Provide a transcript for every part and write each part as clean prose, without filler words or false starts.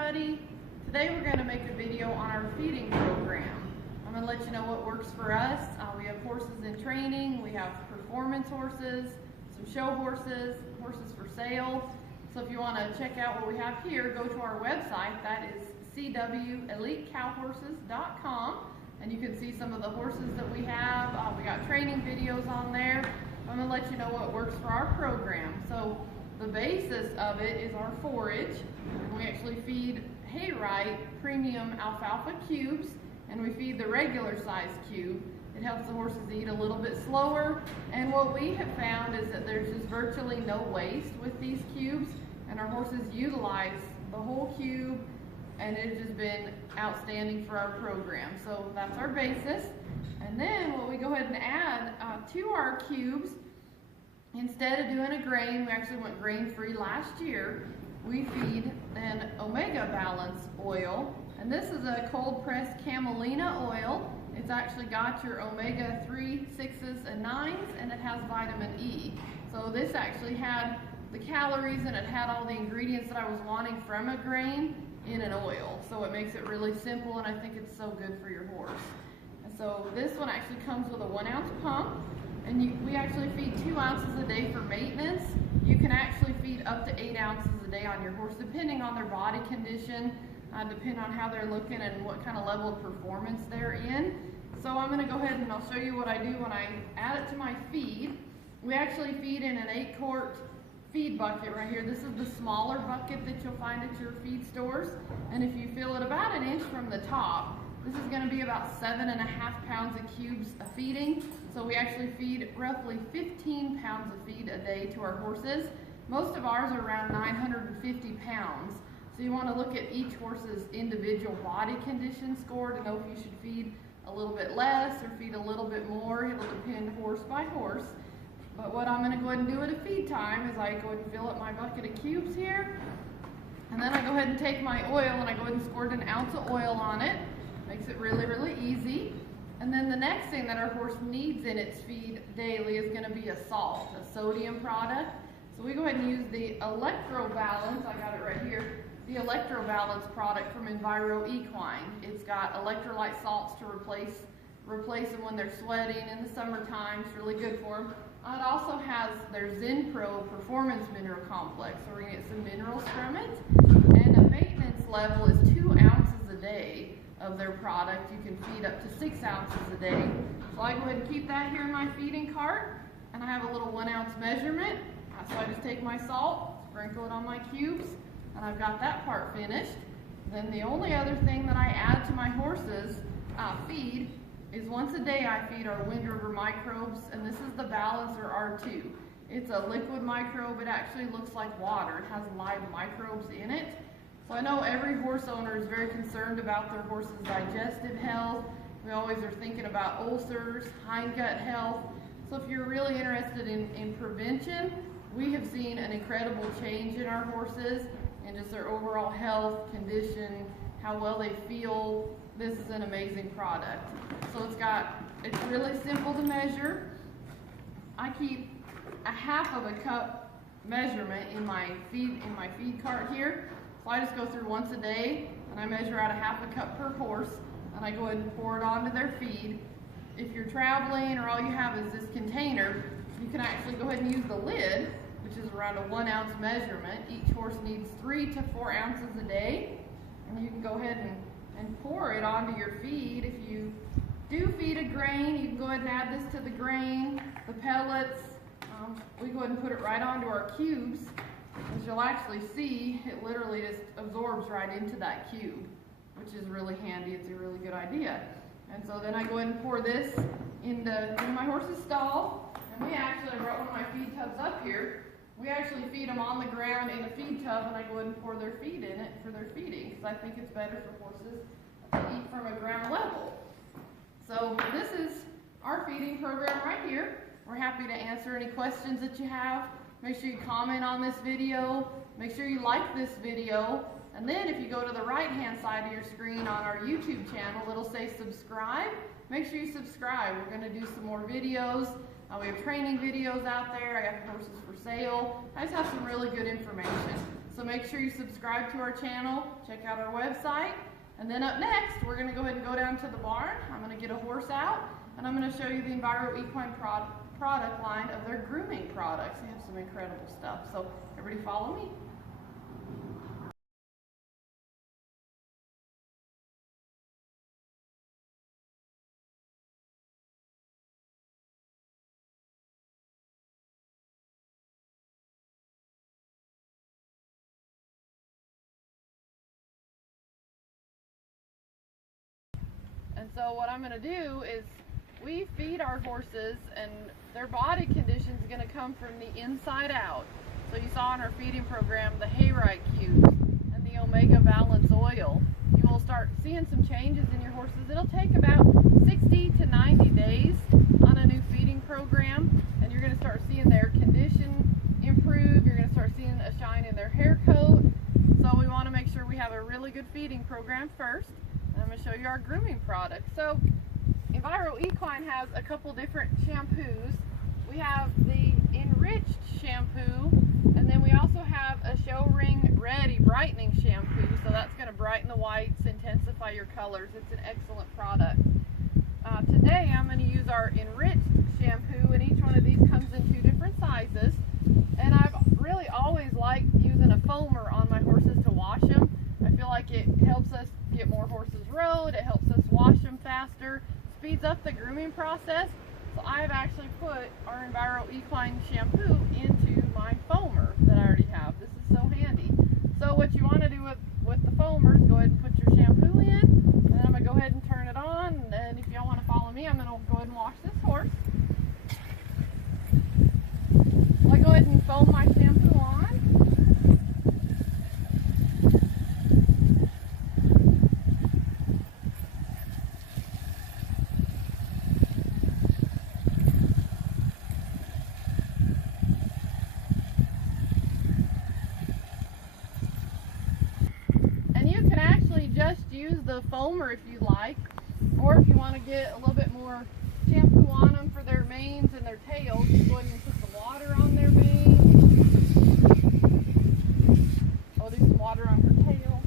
everybody. Today we're going to make a video on our feeding program. I'm going to let you know what works for us. We have horses in training, we have performance horses, some show horses, horses for sale. So if you want to check out what we have here, go to our website. That is cwelitecowhorses.com, and you can see some of the horses that we have. We got training videos on there. I'm going to let you know what works for our program. So the basis of it is our forage. We actually feed Hayrite premium alfalfa cubes, and we feed the regular size cube. It helps the horses eat a little bit slower, and what we have found is that there's just virtually no waste with these cubes, and our horses utilize the whole cube, and it's just been outstanding for our program. So that's our basis. And then what we go ahead and add to our cubes, instead of doing a grain, we actually went grain-free last year, we feed an Omega Balance oil, and this is a cold-pressed camelina oil. It's actually got your omega-3, 6s, and 9s, and it has vitamin E. So this actually had the calories, and it had all the ingredients that I was wanting from a grain in an oil. So it makes it really simple, and I think it's so good for your horse. And so this one actually comes with a 1-ounce pump, and we actually feed 2 ounces a day for maintenance. You can actually feed up to 8 ounces a day on your horse, depending on their body condition, depending on how they're looking and what kind of level of performance they're in. So I'm going to go ahead and I'll show you what I do when I add it to my feed. We actually feed in an 8-quart feed bucket right here. This is the smaller bucket that you'll find at your feed stores, and if you fill it about 1 inch from the top, this is going to be about 7.5 pounds of cubes of feeding. So we actually feed roughly 15 pounds of feed a day to our horses. Most of ours are around 950 pounds. So you want to look at each horse's individual body condition score to know if you should feed a little bit less or feed a little bit more. It'll depend horse by horse. But what I'm going to go ahead and do at a feed time is I go ahead and fill up my bucket of cubes here. And then I go ahead and take my oil and I go ahead and squirt 1 ounce of oil on it. Makes it really, really easy. And then the next thing that our horse needs in its feed daily is going to be a salt, a sodium product. So we go ahead and use the Electrobalance, I got it right here, the Electrobalance product from Enviro Equine. It's got electrolyte salts to replace them when they're sweating in the summertime. It's really good for them. It also has their Zinpro Performance Mineral Complex, so we're going to get some minerals from it. And a maintenance level is 2 ounces a day of their product. You can feed up to 6 ounces a day. So I go ahead and keep that here in my feeding cart, and I have a little 1-ounce measurement. So I just take my salt, sprinkle it on my cubes, and I've got that part finished. Then the only other thing that I add to my horses' feed is once a day I feed our Wind River microbes, and this is the Balancer R2. It's a liquid microbe. It actually looks like water. It has live microbes in it. So I know every horse owner is very concerned about their horse's digestive health. We always are thinking about ulcers, hindgut health. So if you're really interested in prevention, we have seen an incredible change in our horses and just their overall health, condition, how well they feel. This is an amazing product. So it's really simple to measure. I keep a 1/2 cup measurement in my feed cart here. So I just go through once a day and I measure out a 1/2 cup per horse, and I go ahead and pour it onto their feed. If you're traveling or all you have is this container, you can actually go ahead and use the lid, which is around a 1-ounce measurement. Each horse needs 3 to 4 ounces a day, and you can go ahead and pour it onto your feed. If you do feed a grain, you can go ahead and add this to the grain, the pellets. We go ahead and put it right onto our cubes. As you'll actually see, it literally just absorbs right into that cube, which is really handy. It's a really good idea. And so then I go ahead and pour this into my horse's stall, and we actually, I brought one of my feed tubs up here. We actually feed them on the ground in a feed tub, and I go ahead and pour their feed in it for their feeding, because I think it's better for horses to eat from a ground level. So this is our feeding program right here. We're happy to answer any questions that you have. Make sure you comment on this video. Make sure you like this video. And then if you go to the right-hand side of your screen on our YouTube channel, it'll say subscribe. Make sure you subscribe. We're going to do some more videos. We have training videos out there. I got horses for sale. I just have some really good information. So So make sure you subscribe to our channel, check out our website, and then up next, we're gonna go ahead and go down to the barn. I'm gonna get a horse out, and I'm gonna show you the Enviro Equine product line of their grooming products. They have some incredible stuff. So everybody follow me. And so what I'm going to do is we feed our horses, and their body condition is going to come from the inside out. So you saw in our feeding program the Hayride cubes and the Omega Balance oil. You will start seeing some changes in your horses. It'll take about 60 to 90 days on a new feeding program, and you're going to start seeing their condition improve. You're going to start seeing a shine in their hair coat. So we want to make sure we have a really good feeding program first. I'm going to show you our grooming products. So Enviro Equine has a couple different shampoos. We have the enriched shampoo, and then we also have a show ring ready brightening shampoo. So that's going to brighten the whites, intensify your colors. It's an excellent product. Today I'm going to use our enriched shampoo, and each one of these comes in 2 different sizes. And I've really always liked using a foamer on my horses to wash them. I feel like it helps us get more horses rode, it helps us wash them faster, speeds up the grooming process. So I've actually put our Enviro Equine shampoo into my foamer that I already have. This is so handy. So what you want to do with the foamer is go ahead and put your shampoo in, and then I'm going to go ahead and turn it on, and if y'all want to follow me, I'm going to go ahead and wash this horse. So I go ahead and foam my shampoo on. Just use the foamer if you like, or if you want to get a little bit more shampoo on them for their manes and their tails, just go ahead and put some water on their mane. I'll do some water on her tail.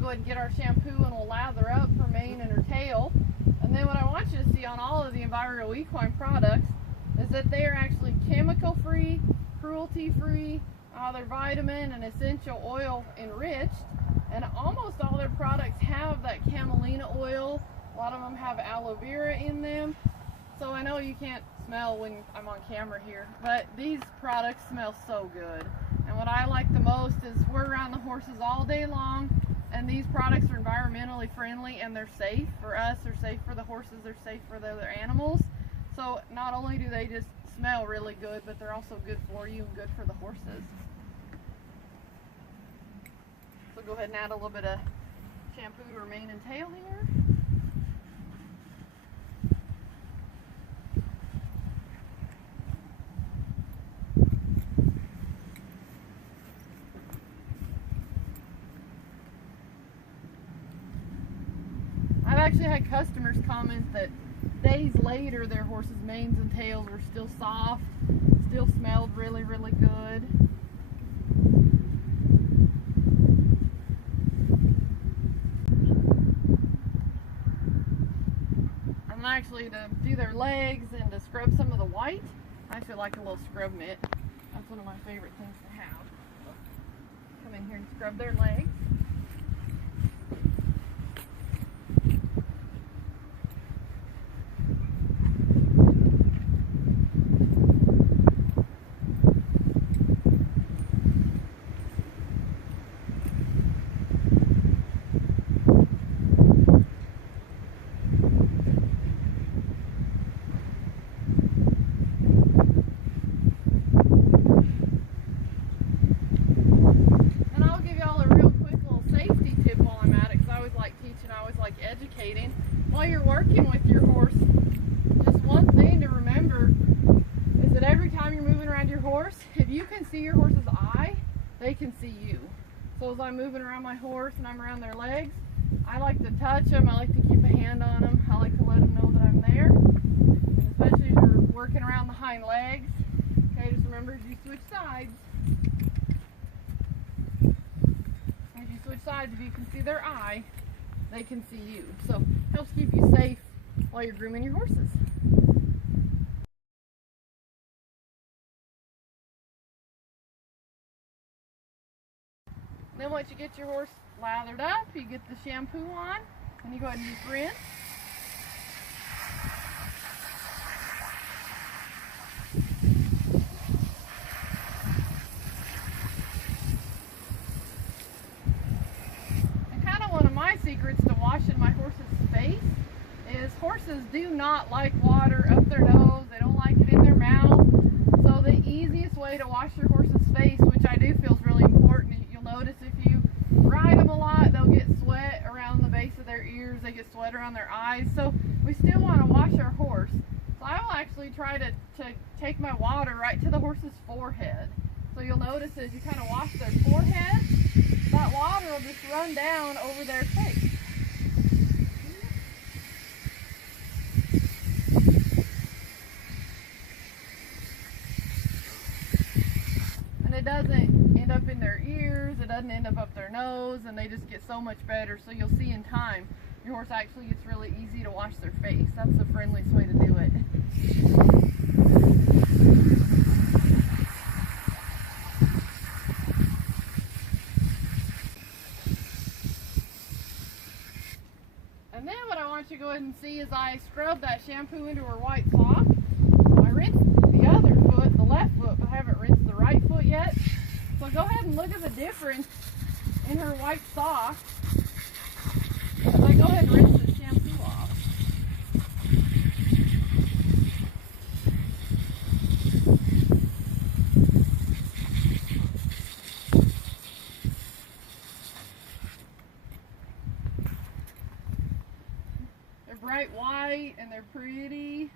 Go ahead and get our shampoo, and we'll lather up her mane and her tail. And then what I want you to see on all of the Enviro Equine products is that they are actually chemical free, cruelty free, they're vitamin and essential oil enriched, and almost all their products have that camelina oil. A lot of them have aloe vera in them. So I know you can't smell when I'm on camera here, but these products smell so good. And what I like the most is we're around the horses all day long, and these products are environmentally friendly, and they're safe for us, they're safe for the horses, they're safe for the other animals. So not only do they just smell really good, but they're also good for you and good for the horses. So go ahead and add a little bit of shampoo to her mane and tail here. I've actually had customers comment that days later their horses' manes and tails are still soft, still smelled really, really good. And actually, to do their legs and to scrub some of the white, I actually like a little scrub mitt. That's one of my favorite things to have. Come in here and scrub their legs. And I'll give y'all a real quick little if you can see your horse's eye, they can see you. So as I'm moving around my horse and I'm around their legs, I like to touch them. I like to keep a hand on them. I like to let them know that I'm there. And especially as you're working around the hind legs. Okay, just remember as you switch sides. As you switch sides, if you can see their eye, they can see you. So it helps keep you safe while you're grooming your horses. Then once you get your horse lathered up, you get the shampoo on, and you go ahead and just rinse. And kind of one of my secrets to washing my horse's face is horses do not like water up their nose. They don't like it in their mouth. So the easiest way to wash your horse's face, which I do feel is really important, you'll notice if you ride them a lot, they'll get sweat around the base of their ears, they get sweat around their eyes. So we still want to wash our horse. So I will actually try to take my water right to the horse's forehead. So you'll notice as you kind of wash their forehead, that water will just run down over their face. And it doesn't end up in their ears, it doesn't end up their nose, and they just get so much better. So you'll see in time, your horse actually gets really easy to wash their face. That's the friendliest way to do it. And then what I want you to go ahead and see is I scrub that shampoo into her white sock. I rinse the other foot, the left foot, but I haven't rinsed the right foot yet. So go ahead and look at the difference in her white sock as I go ahead and rinse the shampoo off. They're bright white and they're pretty.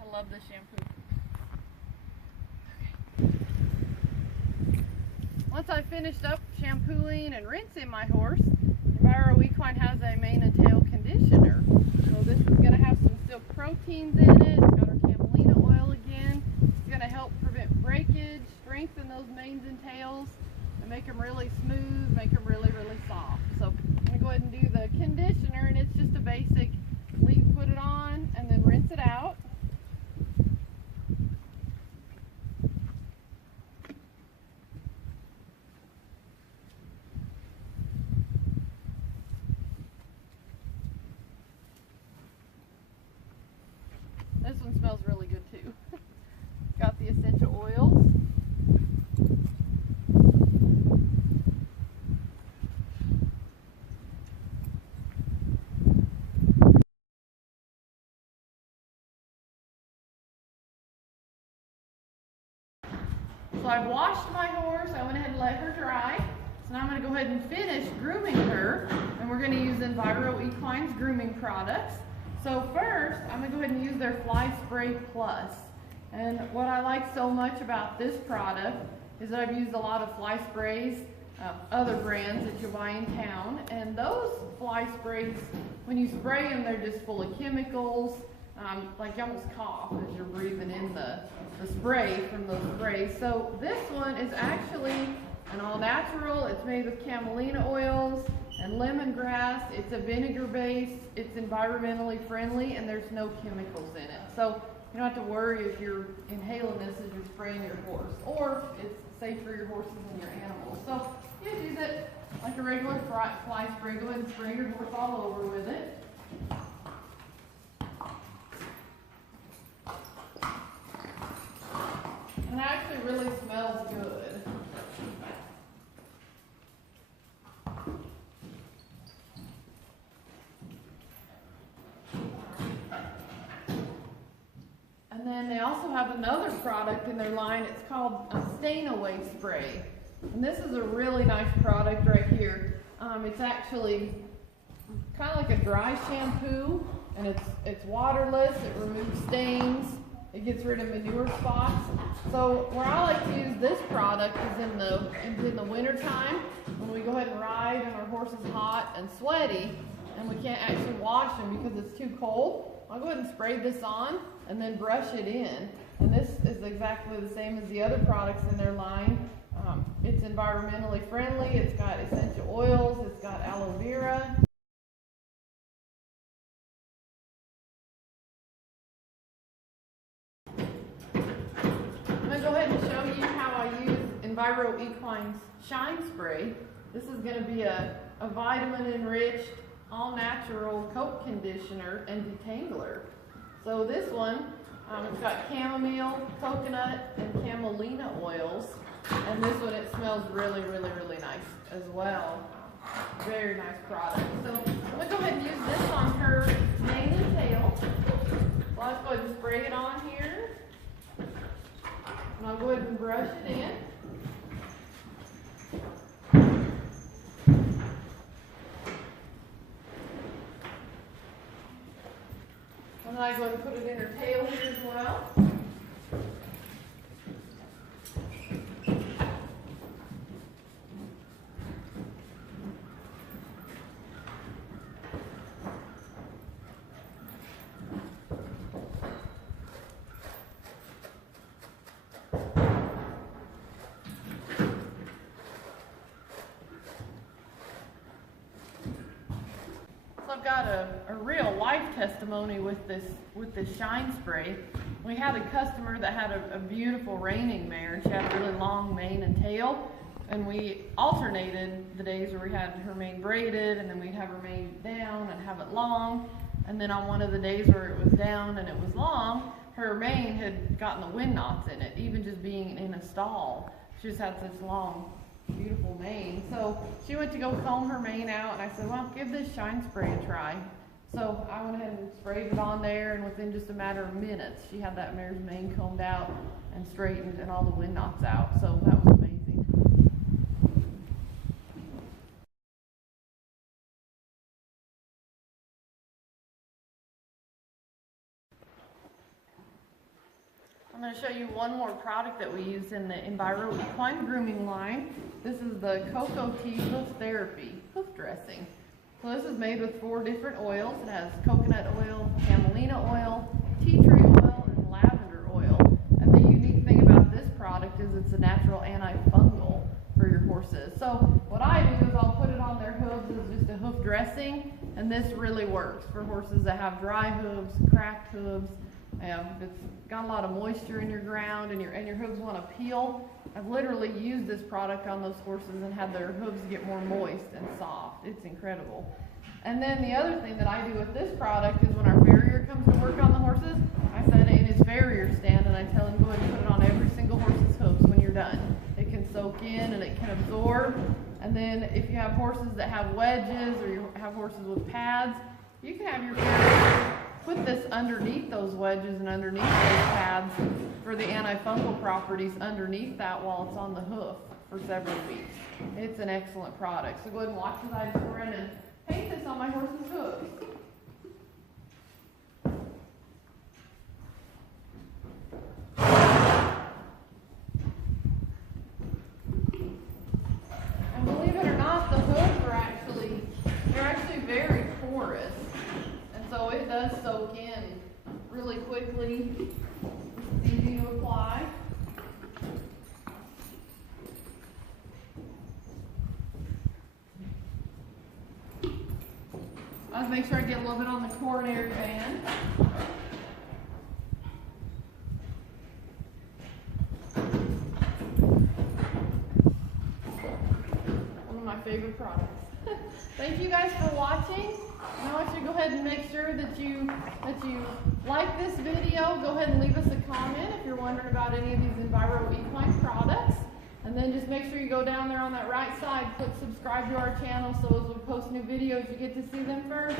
I love this shampoo. Once I finished up shampooing and rinsing my horse, Enviro Equine has a mane and tail conditioner. So this is going to have some silk proteins in it. It's got our camelina oil again. It's going to help prevent breakage, strengthen those manes and tails, and make them really smooth, make them really, really soft. So I'm going to go ahead and do the conditioner, and it's just a basic put it on and then rinse it out. This one smells really good too. Got the essential oils. So I've washed my horse. I went ahead and let her dry. So now I'm going to go ahead and finish grooming her. And we're going to use Enviro Equine's grooming products. So first, I'm going to go ahead and use their Fly Spray Plus. And what I like so much about this product is that I've used a lot of fly sprays, other brands that you buy in town. And those fly sprays, when you spray them, they're just full of chemicals. Like you almost cough as you're breathing in the spray from those sprays. So this one is actually an all natural. It's made with camelina oils and lemongrass. It's a vinegar base. It's environmentally friendly, and there's no chemicals in it. So you don't have to worry if you're inhaling this as you're spraying your horse, or it's safe for your horses and your animals. So you just use it like a regular fly spray. Go ahead and spray your horse all over with it. And it actually really smells good. And then they also have another product in their line. It's called a Stain Away Spray. And this is a really nice product right here. It's actually kind of like a dry shampoo, and it's waterless. It removes stains. It gets rid of manure spots. So where I like to use this product is in the winter time when we go ahead and ride and our horse is hot and sweaty and we can't actually wash him because it's too cold. I'll go ahead and spray this on and then brush it in. And this is exactly the same as the other products in their line. It's environmentally friendly. It's got essential oils. It's got aloe vera. I'm going to go ahead and show you how I use Enviro Equine's Shine Spray. This is going to be a vitamin-enriched, all-natural coat conditioner and detangler. So this one, it's got chamomile, coconut, and camelina oils. And this one, it smells really, really, really nice as well. Very nice product. So I'm going to go ahead and use this on her mane and tail. So I'll just go ahead and spray it on here. And I'll go ahead and brush it in. And then I go ahead and put it in her tail here as well. I've got a real life testimony with this Shine Spray. We had a customer that had a beautiful reining mare, and she had a really long mane and tail, and we alternated the days where we had her mane braided, and then we'd have her mane down and have it long, and then on one of the days where it was down and it was long, her mane had gotten the wind knots in it, even just being in a stall. She just had such long, beautiful mane. So she went to go comb her mane out, and I said, well, give this Shine Spray a try. So I went ahead and sprayed it on there, and within just a matter of minutes, she had that mare's mane combed out and straightened and all the wind knots out. So that was amazing. I'm going to show you one more product that we use in the Enviro Equine Grooming line. This is the Cocoa Tea Hoof Therapy Hoof Dressing. So this is made with 4 different oils. It has coconut oil, camelina oil, tea tree oil, and lavender oil. And the unique thing about this product is it's a natural antifungal for your horses. So what I do is I'll put it on their hooves as just a hoof dressing, and this really works for horses that have dry hooves, cracked hooves. If it's got a lot of moisture in your ground and your hooves want to peel, I've literally used this product on those horses and had their hooves get more moist and soft. It's incredible. And then the other thing that I do with this product is when our farrier comes to work on the horses, I set it in his farrier stand and I tell him go ahead and put it on every single horse's hooves when you're done. It can soak in and it can absorb. And then if you have horses that have wedges or you have horses with pads, you can have your farrier put this underneath those wedges and underneath those pads for the antifungal properties underneath that while it's on the hoof for several weeks. It's an excellent product. So go ahead and watch as I just go around and paint this on my horse's hooves. And believe it or not, the hooves are actually very porous. So it does soak in really quickly. It's easy to apply. I'll just make sure I get a little bit on the coronary band. One of my favorite products. Thank you guys for watching. And I want you to go ahead and make sure that you like this video. Go ahead and leave us a comment if you're wondering about any of these Enviro Equine products. And then just make sure you go down there on that right side, click subscribe to our channel so as we post new videos, you get to see them first.